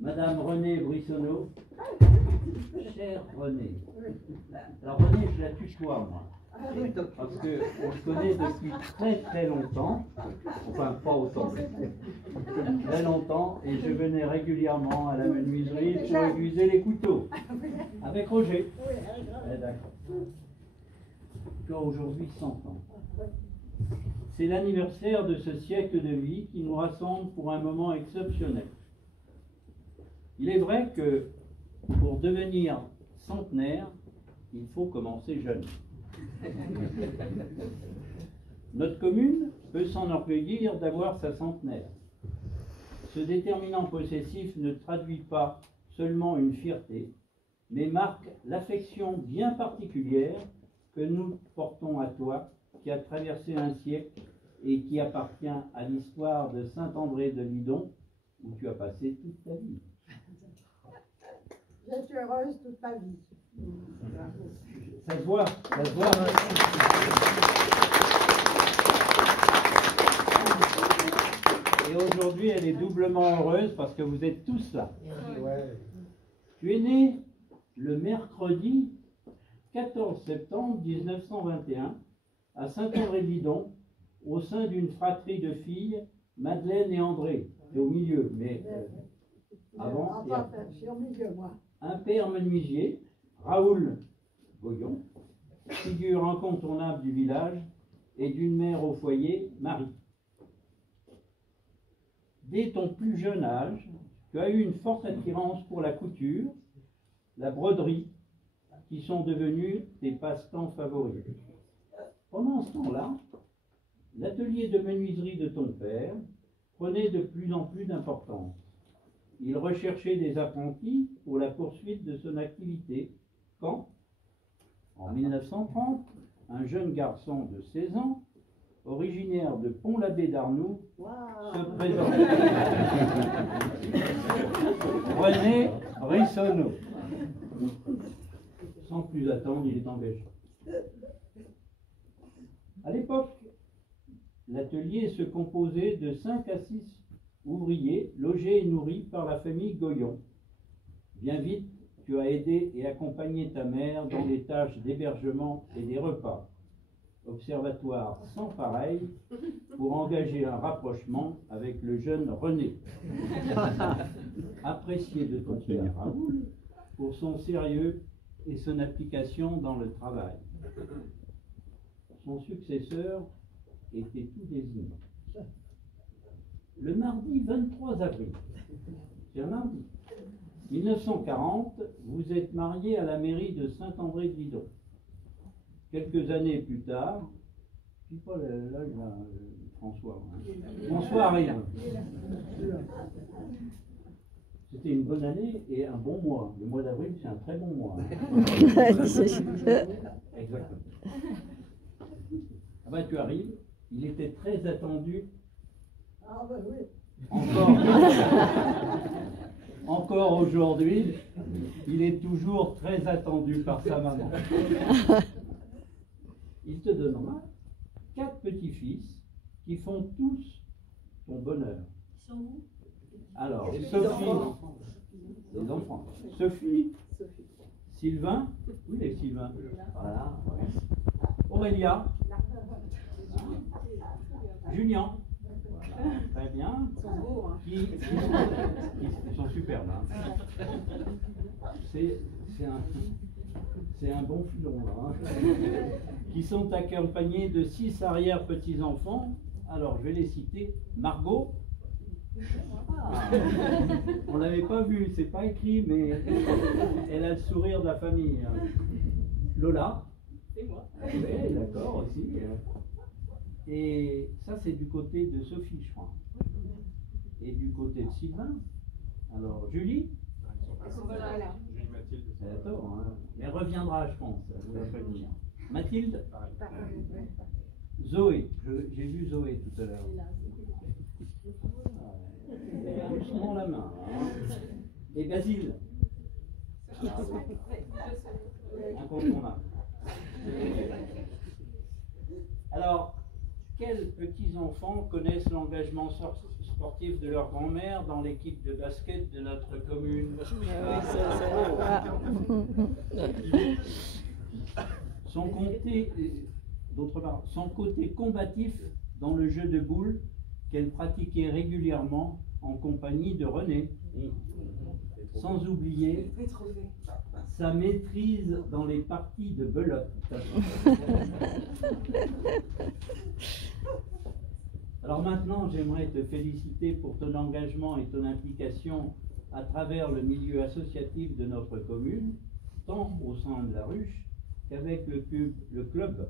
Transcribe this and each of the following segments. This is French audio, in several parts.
Madame Renée Brissonneau. Chère Renée. Alors Renée, je la tutoie, moi. Parce qu'on se connaît depuis très très longtemps. Enfin, pas autant. Très longtemps. Et je venais régulièrement à la menuiserie pour aiguiser les couteaux. Avec Roger. D'accord. Tu as aujourd'hui 100 ans. C'est l'anniversaire de ce siècle de vie qui nous rassemble pour un moment exceptionnel. Il est vrai que pour devenir centenaire, il faut commencer jeune. Notre commune peut s'enorgueillir d'avoir sa centenaire. Ce déterminant possessif ne traduit pas seulement une fierté, mais marque l'affection bien particulière que nous portons à toi, qui a traversé un siècle et qui appartient à l'histoire de Saint-André de Lidon, où tu as passé toute ta vie. Je suis heureuse toute ma vie. Ça se voit, ça se voit. Et aujourd'hui, elle est doublement heureuse parce que vous êtes tous là. Tu es né le mercredi 14 septembre 1921 à Saint-André-de-Lidon, au sein d'une fratrie de filles, Madeleine et André. C'est au milieu, mais avant. Je suis au milieu, moi. Un père menuisier, Raoul Goyon, figure incontournable du village, et d'une mère au foyer, Marie. Dès ton plus jeune âge, tu as eu une forte attirance pour la couture, la broderie, qui sont devenus tes passe-temps favoris. Pendant ce temps-là, l'atelier de menuiserie de ton père prenait de plus en plus d'importance. Il recherchait des apprentis pour la poursuite de son activité quand, en 1930, un jeune garçon de 16 ans, originaire de Pont-l'Abbé d'Arnoux, se présente. René Brissonneau. Sans plus attendre, il est engagé. À l'époque, l'atelier se composait de 5 à 6 ouvriers logés et nourris par la famille Goyon. Bien vite, tu as aidé et accompagné ta mère dans les tâches d'hébergement et des repas. Observatoire sans pareil pour engager un rapprochement avec le jeune René. Apprécié de ton père Raoul pour son sérieux et son application dans le travail. Son successeur était tout désigné. Le mardi 23 avril, c'est un mardi, 1940, vous êtes marié à la mairie de Saint-André-de-Lidon. Quelques années plus tard, je ne sais pas l'âge, François. François arrive. C'était une bonne année et un bon mois. Le mois d'avril, c'est un très bon mois. Exactement. Ah ben, tu arrives, il était très attendu. Ah ben oui. Encore aujourd'hui, il est toujours très attendu par sa maman. Il te donnera 4 petits-fils qui font tous ton bonheur. Ils sont où? Alors, Sophie, les enfants. Sophie, Sylvain, oui les Sylvain, voilà. Aurélia, Julien, très bien. Ils sont beaux, hein. Ils sont superbes. Hein. C'est un bon filon là. Hein. Qui sont accompagnés de 6 arrière-petits-enfants. Alors, je vais les citer. Margot. Ah, on ne l'avait pas vu, c'est pas écrit, mais elle a le sourire de la famille. Lola. C'est moi. Oui, d'accord aussi. Et ça, c'est du côté de Sophie, je crois. Et du côté de Sylvain. Alors, Julie. Ils sont là. Julie Mathilde. D'accord, hein. Elle reviendra, je pense. Elle vous la prévenir. Mathilde. Zoé. J'ai vu Zoé tout à l'heure. Doucement la main. Hein. Et Basile. Incontournable. Alors, quels petits-enfants connaissent l'engagement sportifs de leur grand-mère dans l'équipe de basket de notre commune. D'autre part, son côté combatif dans le jeu de boules qu'elle pratiquait régulièrement en compagnie de René. Sans oublier sa maîtrise dans les parties de belote. Alors maintenant, j'aimerais te féliciter pour ton engagement et ton implication à travers le milieu associatif de notre commune, tant au sein de la Ruche qu'avec le club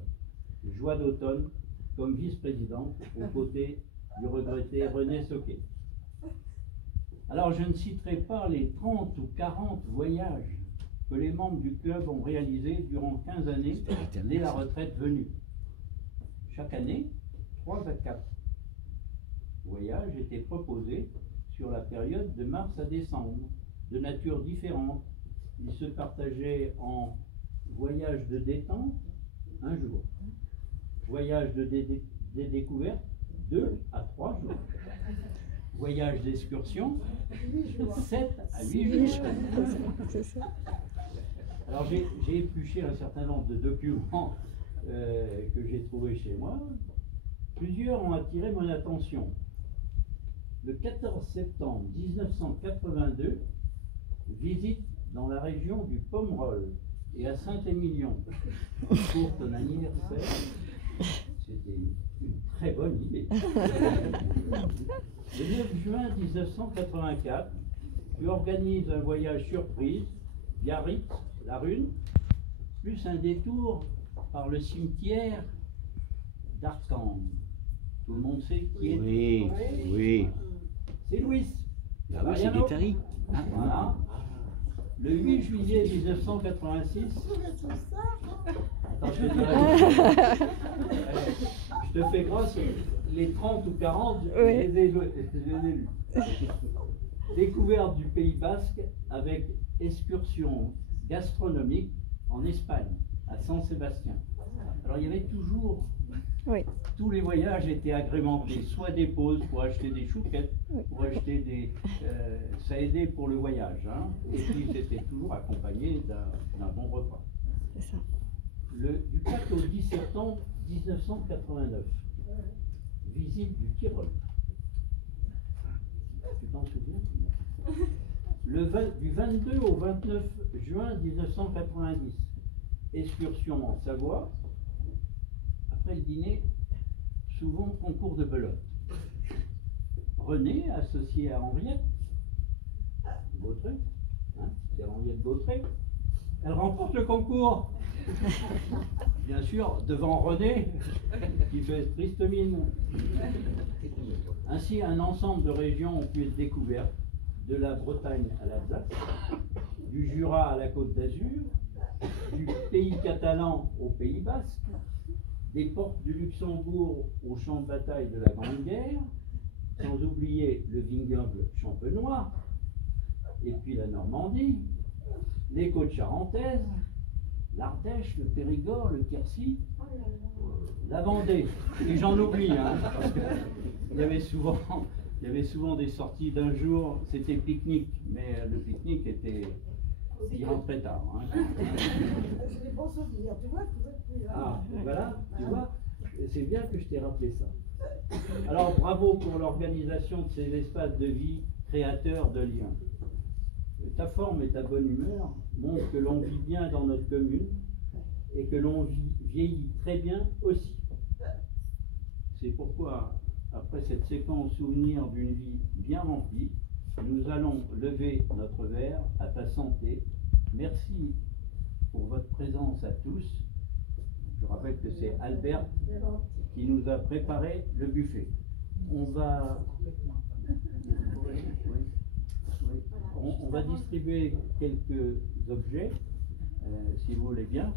Joie d'automne comme vice-président aux côtés du regretté René Soquet. Alors je ne citerai pas les 30 ou 40 voyages que les membres du club ont réalisés durant 15 années dès la retraite venue. Chaque année, 3 à 4 voyages étaient proposés sur la période de mars à décembre, de nature différente. Ils se partageaient en voyage de détente, 1 jour, voyage de découverte, 2 à 3 jours, voyage d'excursion, 7 à 8 jours. Alors j'ai épluché un certain nombre de documents que j'ai trouvés chez moi. Plusieurs ont attiré mon attention. Le 14 septembre 1982, visite dans la région du Pomerol et à Saint-Émilion pour ton anniversaire. C'était une très bonne idée. Le 9 juin 1984, tu organises un voyage surprise, Biarritz, la Rune, plus un détour par le cimetière d'Arcande. Tout le monde sait qui est. Oui, oui. C'est Louis. Ah oui, c'est Guettari. Voilà. Le 8 juillet 1986. Attends, je te fais grâce, les 30 ou 40, je les ai lus. Découverte du Pays Basque avec excursion gastronomique en Espagne, à San Sébastien. Alors il y avait toujours, tous les voyages étaient agrémentés, soit des pauses pour acheter des chouquettes, pour acheter des... ça aidait pour le voyage, hein, et puis c'était toujours accompagné d'un bon repas. C'est ça. Du 4 au 10 septembre 1989, visite du Tyrol. Tu t'en souviens? Du 22 au 29 juin 1990, excursion en Savoie. Après le dîner, souvent concours de belote. René, associé à Henriette Beautray, hein, c'est Henriette Beautray, elle remporte le concours. Bien sûr, devant René, qui fait triste mine. Ainsi, un ensemble de régions ont pu être découvertes, de la Bretagne à l'Alsace, du Jura à la Côte d'Azur, du pays catalan au Pays Basque, des portes du Luxembourg au champ de bataille de la Grande Guerre, sans oublier le vignoble champenois, et puis la Normandie, les côtes charentaises, l'Ardèche, le Périgord, le Quercy, la Vendée, et j'en oublie, hein, parce qu'il y avait souvent des sorties d'un jour, c'était pique-nique, mais le pique-nique était, il rentrait tard. Hein. J'ai des bons souvenirs, tu vois, Ah, voilà, tu vois, c'est bien que je t'ai rappelé ça. Alors bravo pour l'organisation de ces espaces de vie créateurs de liens. Ta forme et ta bonne humeur montrent que l'on vit bien dans notre commune et que l'on vieillit très bien aussi. C'est pourquoi, après cette séquence souvenir d'une vie bien remplie, nous allons lever notre verre à ta santé. Merci pour votre présence à tous. Je rappelle que c'est Albert qui nous a préparé le buffet. On va... On va distribuer quelques objets, si vous voulez bien.